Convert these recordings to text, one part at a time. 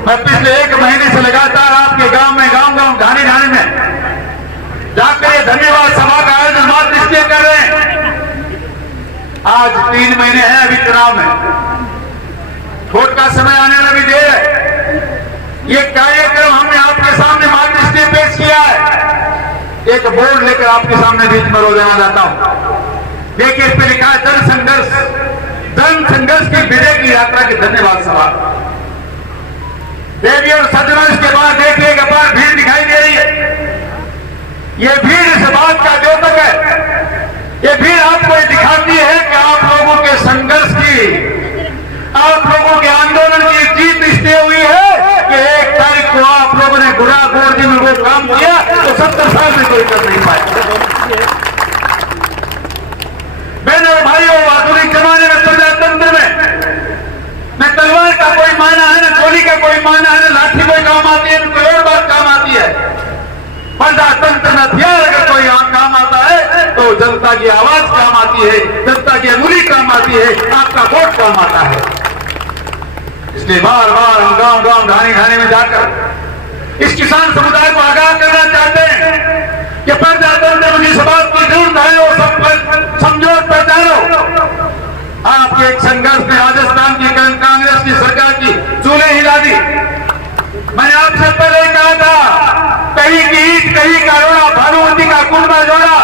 मैं पिछले 1 महीने से लगातार आपके गांव में ढाणी में जाकर ये धन्यवाद सभा का आयोजन मात्र इसलिए कर रहे हैं। आज 3 महीने हैं अभी चुनाव में, वोट का समय आने में भी देर है। ये कार्यक्रम हमने आपके सामने मात्र इसलिए पेश किया है, एक बोर्ड लेकर आपके सामने बीच में रो देना चाहता हूं। देखिए इस पे लिखा है जन संघर्ष की विजय की यात्रा की धन्यवाद सभा। देवी और सज्जनों, इसके बाद देखिए एक बार भीड़ दिखाई दे रही है। ये भीड़ इस बात का द्योतक है, ये भीड़ आपको ये दिखाती है कि आप लोगों के संघर्ष की, आप लोगों के आंदोलन की जीत इसलिए हुई है कि 1 तारीख को आप लोगों ने गुरागोरजी में वो काम किया तो 70 साल में कोई कर नहीं पाया। बहनों और भाइयों, आधुनिक जमाने में प्रजातंत्र में न तलवार का कोई माना है, न गोली का कोई माना है, न लाठी कोई काम आती है, न कोई और बात काम आती है। प्रजातंत्र में हथियार अगर कोई काम आता है तो जनता की आवाज काम आती है, जनता की अंगुली काम आती है, आपका वोट काम आता है। इसलिए बार बार हम गांव ढाणी में जाकर इस किसान समुदाय को आगाह करना चाहते हैं कि प्रजातंत्र में जिस बात की जरूरत है वो सब समझो, पहचानो। आपके एक संघर्ष में राजस्थान की कांग्रेस की सरकार की चूल्हे हिला दी। मैंने आपसे पहले कहा था, कहीं की ईट कहीं का रोड़ा, भानुमती का कुंडा जोड़ा।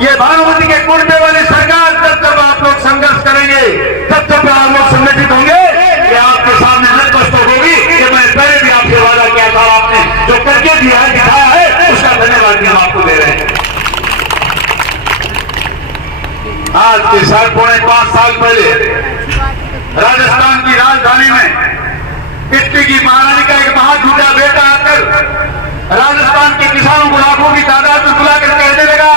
ये भानुमती के कुंडे वाली सरकार जब आप लोग संघर्ष करेंगे, तब आप लोग संगठित होंगे, कि आपके सामने नतमस्तक होगी कि मैं पहले भी आपसे वादा किया था, आपने जो करके दिया है, दिखाया है, उसका धन्यवाद भी हम आपको दे रहे हैं। आज के 5 साल पहले राजस्थान की राजधानी में किट्टी की महारानी का एक महाझूठा बेटा आकर राजस्थान के किसानों को लाखों की तादाद में बुलाकर कहने लगा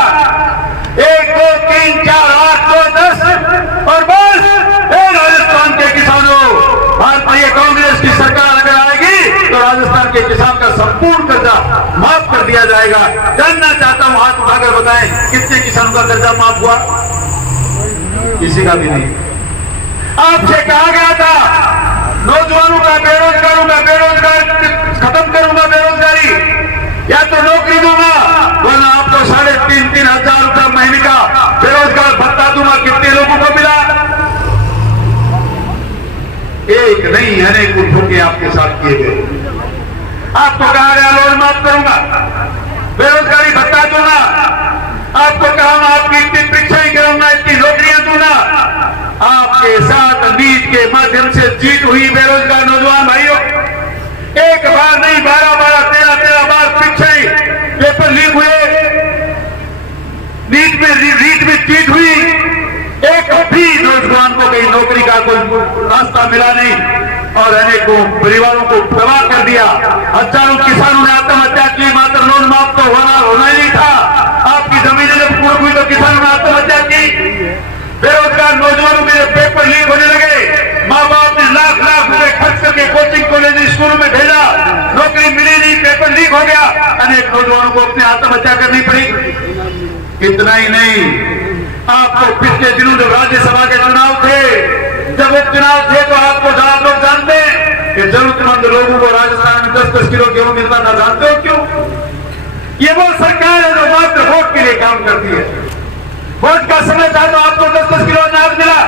1 2 3 4 8 9 10 और बस। राजस्थान के किसानों, भारतीय कांग्रेस की सरकार अगर आएगी तो राजस्थान के किसान का संपूर्ण कर्जा माफ कर दिया जाएगा। जानना चाहता हूं, हाथ उठाकर बताएं कितने किसानों का कर्जा माफ हुआ? किसी का भी नहीं। आपसे कहा गया था नौजवानों का, बेरोजगारों का बेरोजगार खत्म करूंगा बेरोजगारी, या तो नौकरी दूंगा वरना आपको 3,500 हजार रुपया महीने का बेरोजगार भत्ता दूंगा। कितने लोगों को मिला? एक नहीं, अनेक उठों आपके साथ किए गए। आपको कहा गया लोन माफ करूंगा, बेरोजगारी भत्ता दूंगा, आपको कहा मैं आपकी इतनी परीक्षाएं करूंगा, इतनी नौकरियां दूंगा। आपके साथ नीट के माध्यम से जीत हुई बेरोजगार नौजवान भाइयों, एक बार नहीं 12 13 बार परीक्षाएं पेपर लीक हुए, नीट में जीत हुई, एक भी नौजवान को कहीं नौकरी का कोई रास्ता मिला नहीं और अनेकों परिवारों को तबाह कर दिया। हजारों किसानों ने आत्महत्या की, मात्र लोन माफ तो होना ही नहीं था। आपकी जमीनें जब कुड़ हुई तो किसानों ने आत्महत्या की। बेरोजगार नौजवानों के पेपर लीक होने लगे, माँ बाप ने लाख रुपए खर्च करके कोचिंग कॉलेज स्कूलों में भेजा, नौकरी मिली नहीं, पेपर लीक हो गया, अनेक नौजवानों को अपनी आत्महत्या करनी पड़ी। इतना ही नहीं, आपको पिछले दिनों जब राज्यसभा के चुनाव थे, जब उपचुनाव थे तो आपको आप लोग जानते हैं कि जरूरतमंद लोगों को राजस्थान में 10-10 किलो गेहूं मिलता था। जानते हो क्यों? ये वो सरकार है जो मात्र वोट के लिए काम करती है। वोट का समय था तो आपको 10-10 किलो अनाज मिला,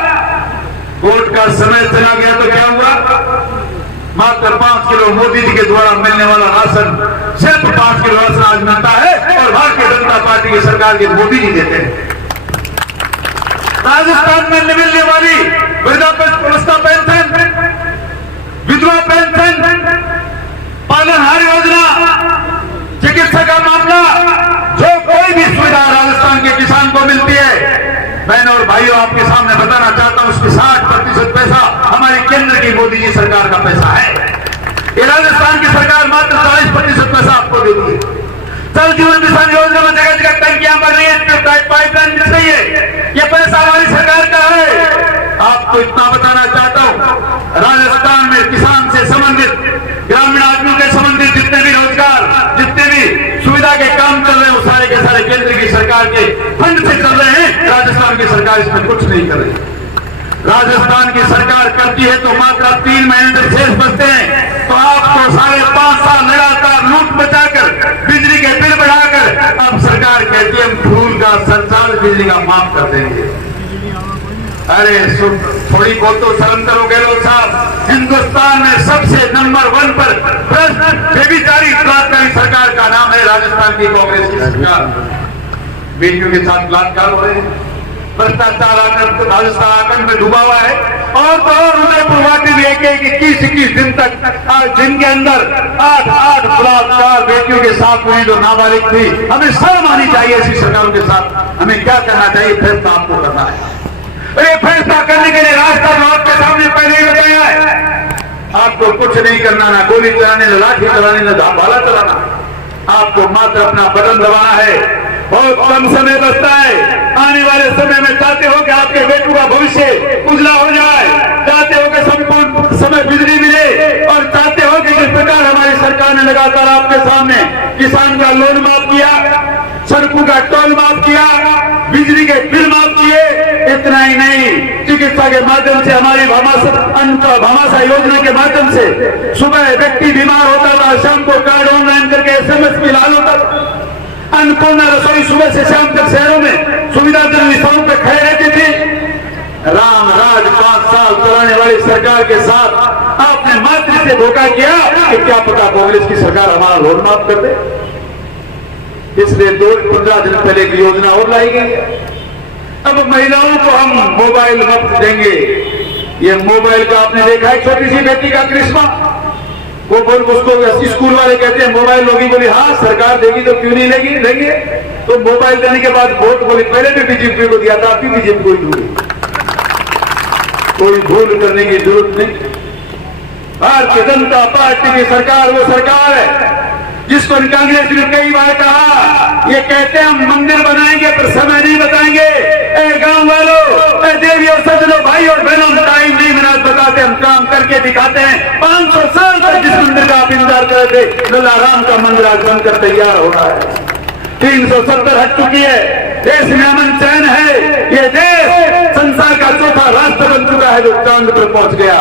वोट का समय चला गया तो क्या हुआ? मात्र 5 किलो मोदी जी के द्वारा मिलने वाला राशन, सिर्फ 5 किलो राशन आज मिलता है और भारतीय जनता पार्टी की सरकार के मोदी जी देते हैं। राजस्थान में मिलने वाली वृद्धावस्था पेंशन, विधवा पेंशन, पालनहार योजना, चिकित्सा का मामला, जो कोई भी सुविधा राजस्थान के किसान को मिलती है, बहनों और भाइयों आपके सामने बताना चाहता हूं, उसकी 60% पैसा हमारी केंद्र की मोदी जी सरकार का पैसा है। ये राजस्थान की सरकार मात्र 40% पैसा आपको देती है। जल जीवन मिशन योजना में जगह जगह टंकियां बन रही है, पाइपलाइन बिछ रही है, ये पैसा हमारी सरकार का है। आपको इतना बताना चाहता हूं, राजस्थान में किसान से संबंधित, ग्रामीण आदमियों के संबंधित जितने भी रोजगार, जितने भी सुविधा के काम चल रहे हैं, वो सारे के सारे केंद्र की सरकार के फंड से चल रहे हैं। राजस्थान की सरकार इसमें कुछ नहीं कर रही। राजस्थान की सरकार करती है तो मात्र 3 महीने तक शेष बचते हैं, तो आपको 5.5 साल लगातार लूट बचाकर बिजली के बिल बढ़ाकर अब सरकार कहती है हम फूल का सरचार्ज बिजली का माफ कर देंगे। अरे थोड़ी बहुत तो शर्म करो गहलोत साहब। हिंदुस्तान में सबसे नंबर 1 पर बेबीचारी बलात्कारी सरकार का नाम है राजस्थान की कांग्रेस की सरकार। बेटियों के साथ बलात्कार हो रहे हैं, भ्रष्टाचार आकर राजस्थान आतंक में डूबा हुआ है। और तो और उदयपुर वाटी भी 21 दिन तक जिनके अंदर 8 बलात्कार बेटियों के साथ हुए जो नाबालिग थी। हमें शर्म आनी चाहिए ऐसी सरकारों के साथ। हमें क्या करना चाहिए, फैसला आपको करना है। ये फैसला करने के लिए रास्ता जो आपके सामने पहले ही बताया है। आपको कुछ नहीं करना, ना गोली चलाने, ना लाठी चलाने, ना भाला चलाना। आपको मात्र अपना बटन दबाना है। बहुत कम समय बचता है। आने वाले समय में चाहते हो कि आपके बेटों का भविष्य उजला हो जाए, चाहते हो कि संपूर्ण समय बिजली मिले, और चाहते हो कि जिस प्रकार हमारी सरकार ने लगातार आपके सामने किसान का लोन माफ किया, सड़कों का टोल माफ किया, बिजली के बिल माफ किए, इतना ही नहीं चिकित्सा के माध्यम से हमारी भामाशाह योजना के माध्यम से सुबह व्यक्ति बीमार होता था, शाम को कार्ड ऑनलाइन करके SMS भी लाल होता था। अन्नपूर्णा रसोई सुबह से शाम तक शहरों में सुविधाजनक स्थानों पर खड़े रहते थे। राम राज 5 साल चलाने वाली सरकार के साथ आपने मात्र से धोखा किया कि क्या पता कांग्रेस की सरकार हमारा लोन माफ कर दे। इसलिए 15 दिन पहले की योजना और लाई गई है। अब महिलाओं को हम मोबाइल मुफ्त देंगे। ये मोबाइल का आपने देखा है, छोटी सी बेटी का करिश्मा, वो बोल उसको स्कूल वाले कहते हैं मोबाइल लोगी, बोली हाँ सरकार देगी तो क्यों नहीं लेंगे। तो मोबाइल देने के बाद वोट बोली पहले भी बीजेपी को दिया था, अभी बीजेपी को दूंगी। कोई भूल करने की जरूरत नहीं। भारतीय जनता पार्टी की सरकार वो सरकार है जिसको कांग्रेस ने कई बार कहा, ये कहते हैं हम मंदिर बनाएंगे पर समय नहीं बताएंगे। गांव वालों, देवी और सज्जनों, भाई और बहनों, टाइम नहीं मिनट बताते, हम काम करके दिखाते हैं। 500 साल तक जिस मंदिर का आप इंतजार कर रहे थे, लल्लाराम का मंदिर आज बनकर तैयार हो रहा है। 370 हट चुकी है, देश में अमन चैन है। ये देश संसार का चौथा राष्ट्र बन चुका है जो चांद पर पहुंच गया।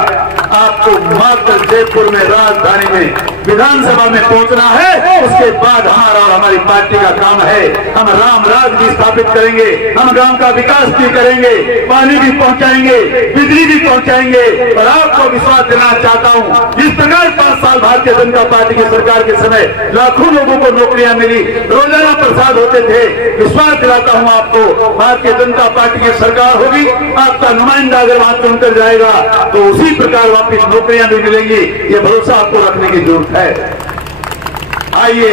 आपको मात्र जयपुर में राजधानी में विधानसभा में पहुंचना है, उसके बाद हमारा और हमारी पार्टी का काम है। हम राम राज भी स्थापित करेंगे, हम गांव का विकास भी करेंगे, पानी भी पहुंचाएंगे, बिजली भी पहुंचाएंगे। और आपको विश्वास देना चाहता हूं, जिस प्रकार 5 साल भारतीय जनता पार्टी की सरकार के समय लाखों लोगों को नौकरियां मिली, रोजाना प्रसाद होते थे, विश्वास दिलाता हूं आपको, भारतीय जनता पार्टी की सरकार होगी, आपका नुमाइंदा अगर वहां चुनकर जाएगा तो उसी प्रकार वापिस नौकरियां भी मिलेंगी। ये भरोसा आपको रखने की जरूरत है। आइए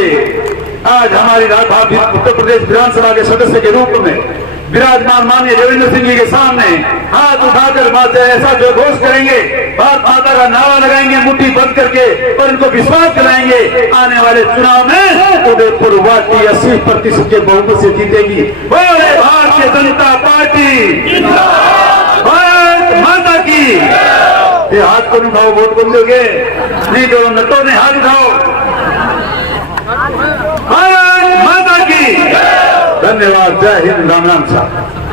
आज हमारी उत्तर प्रदेश विधानसभा के सदस्य के रूप में विराजमान माननीय देवेंद्र सिंह जी के सामने हाथ उठाकर माता ऐसा जो घोष करेंगे, भारत माता का नारा लगाएंगे मुट्ठी बंद करके, और इनको विश्वास दिलाएंगे आने वाले चुनाव में उदयपुर वाटी 80% के बहुमत से जीतेगी। बोले भारतीय जनता पार्टी, भारत माता की। ये हाथ को उठाओ, वोट बंदोगे नहीं तो नटों ने हाथ उठाओ। भारत माता की। धन्यवाद। जय हिंद। राम राम साहब।